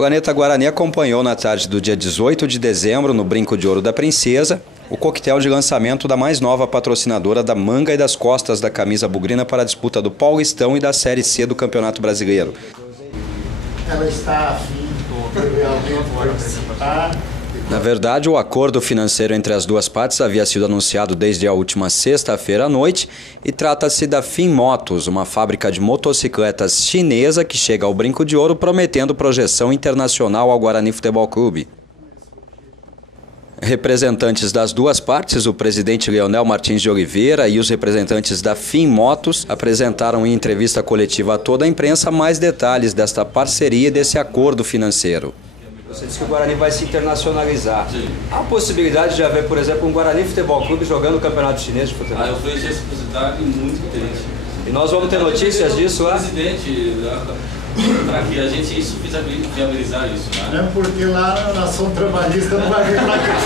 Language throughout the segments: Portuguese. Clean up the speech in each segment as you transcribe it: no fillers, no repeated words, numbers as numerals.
Planeta Guarani acompanhou na tarde do dia 18 de dezembro, no Brinco de Ouro da Princesa, o coquetel de lançamento da mais nova patrocinadora da manga e das costas da camisa bugrina para a disputa do Paulistão e da Série C do Campeonato Brasileiro. Ela está afim de realmente participar. Na verdade, o acordo financeiro entre as duas partes havia sido anunciado desde a última sexta-feira à noite e trata-se da Fim Motos, uma fábrica de motocicletas chinesa que chega ao Brinco de Ouro prometendo projeção internacional ao Guarani Futebol Clube. Representantes das duas partes, o presidente Leonel Martins de Oliveira e os representantes da Fim Motos, apresentaram em entrevista coletiva a toda a imprensa mais detalhes desta parceria e desse acordo financeiro. Você disse que o Guarani vai se internacionalizar. Sim. Há a possibilidade de haver, por exemplo, um Guarani Futebol Clube jogando o Campeonato Chinês de Futebol? Eu vejo essa possibilidade muito potente. E nós vamos ter notícias disso lá? Presidente, para que a gente isso viabilizar isso, né? Não é porque lá na ação trabalhista não vai vir pra cá.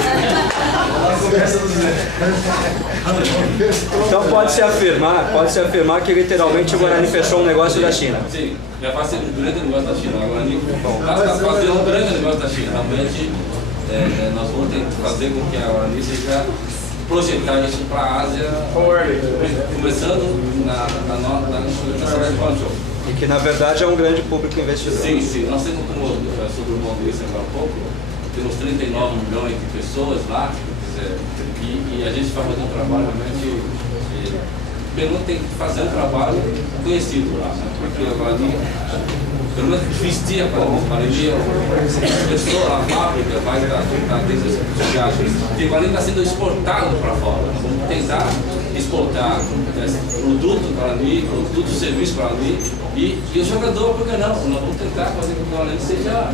Então pode-se afirmar que literalmente o Guarani fechou um negócio da China. Sim, já vai ser um grande negócio da China. O Guarani está fazendo um grande negócio da China. Realmente, nós vamos ter que fazer com que a Guarani seja projetar isso para a Ásia, começando na cidade de Guangzhou. E que na verdade é um grande público investidor. Sim. Nós temos, como o professor Drummond disse agora há pouco, temos 39 milhões de pessoas lá, e a gente vai fazer um trabalho realmente. Pelo tem que fazer um trabalho conhecido lá, né? Porque a Guarani, pelo menos vestir a Guarani, a pessoa, a fábrica vai estar dentro desse viagem. Porque o Guarani está sendo exportado para fora. Nós vamos tentar exportar produto Guarani, produto serviço Guarani e o jogador, por que não? Nós vamos tentar fazer com que o Guarani seja,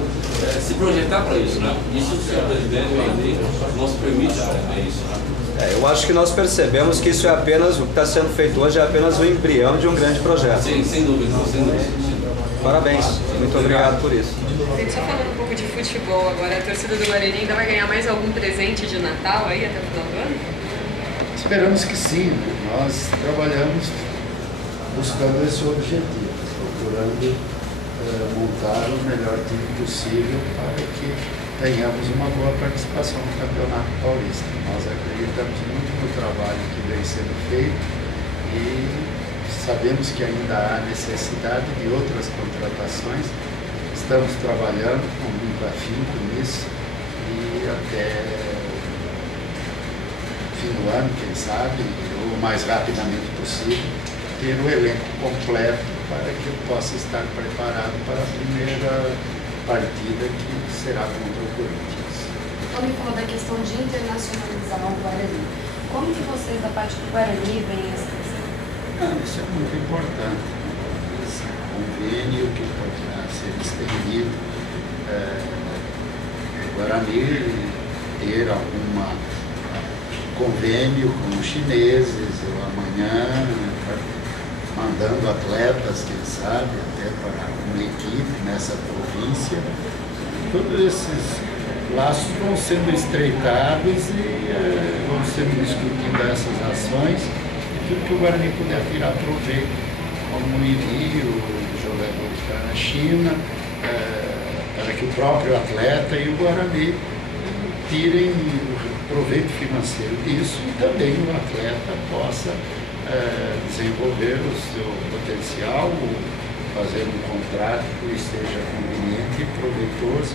se projetar para isso, né? Isso o senhor presidente Guarani nos permite fazer isso, né? Eu acho que nós percebemos que isso é apenas, o que está sendo feito hoje é apenas o embrião de um grande projeto. Sim, sem dúvida, sem dúvida. Parabéns, muito obrigado por isso. Gente, só falando um pouco de futebol agora, a torcida do Guarani ainda vai ganhar mais algum presente de Natal aí até o final do ano? Esperamos que sim. Nós trabalhamos buscando esse objetivo, procurando montar o melhor time possível para que tenhamos uma boa participação no Campeonato Paulista. Nós acreditamos muito no trabalho que vem sendo feito e sabemos que ainda há necessidade de outras contratações. Estamos trabalhando com muito afinco nisso e até fim do ano, quem sabe, ou o mais rapidamente possível, ter o elenco completo para que eu possa estar preparado para a primeira partida que será contra o Corinthians. Como me falou da questão de internacionalizar o Guarani. Como que vocês, da parte do Guarani, veem essa questão? Isso é muito importante. Esse convênio que poderá ser estendido. O Guarani ter algum convênio com os chineses, ou amanhã mandando atletas, quem sabe, até para uma equipe nessa província. Todos esses laços vão sendo estreitados e vão sendo discutidas essas ações e tudo que o Guarani puder tirar proveito, como o envio de jogadores para a China, para que o próprio atleta e o Guarani tirem proveito financeiro disso e também o atleta possa desenvolver o seu potencial, fazer um contrato que esteja conveniente e proveitoso.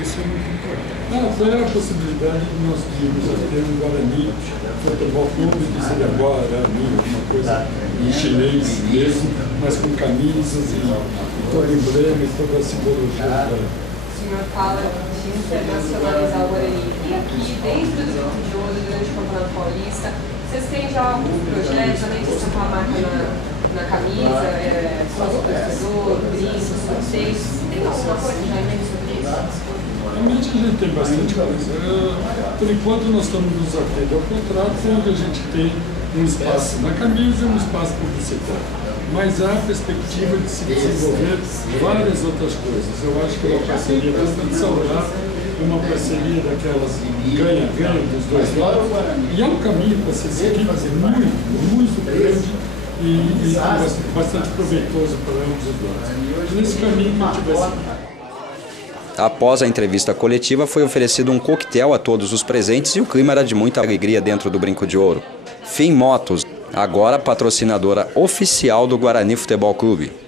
Isso é muito importante. Até a possibilidade de nós pedimos a ter um Guarani Futebol Clube, que seria Guarani, alguma coisa em chinês mesmo, mas com camisas e todo o emblema e toda a simbologia. O senhor fala de internacionalizar o Guarani. E aqui, dentro do Brinco de Ouro, durante o Campeonato Paulista, vocês têm já algum projeto, além de estampar a marca na camisa, torcedor, brincos, sorteios? Tem alguma coisa já em mente sobre isso? Realmente a gente tem bastante coisa. Por enquanto nós estamos nos atendendo ao contrato, onde a gente tem um espaço na camisa e um espaço publicitário. Mas há a perspectiva de se desenvolver várias outras coisas. Eu acho que é uma parceria bastante saudável, uma parceria daquelas ganha-ganha dos dois lados. E é um caminho para se seguir muito grande e bastante proveitoso para ambos os lados. Nesse caminho que a gente vai seguir. Após a entrevista coletiva, foi oferecido um coquetel a todos os presentes e o clima era de muita alegria dentro do Brinco de Ouro. FIM Motos, agora patrocinadora oficial do Guarani Futebol Clube.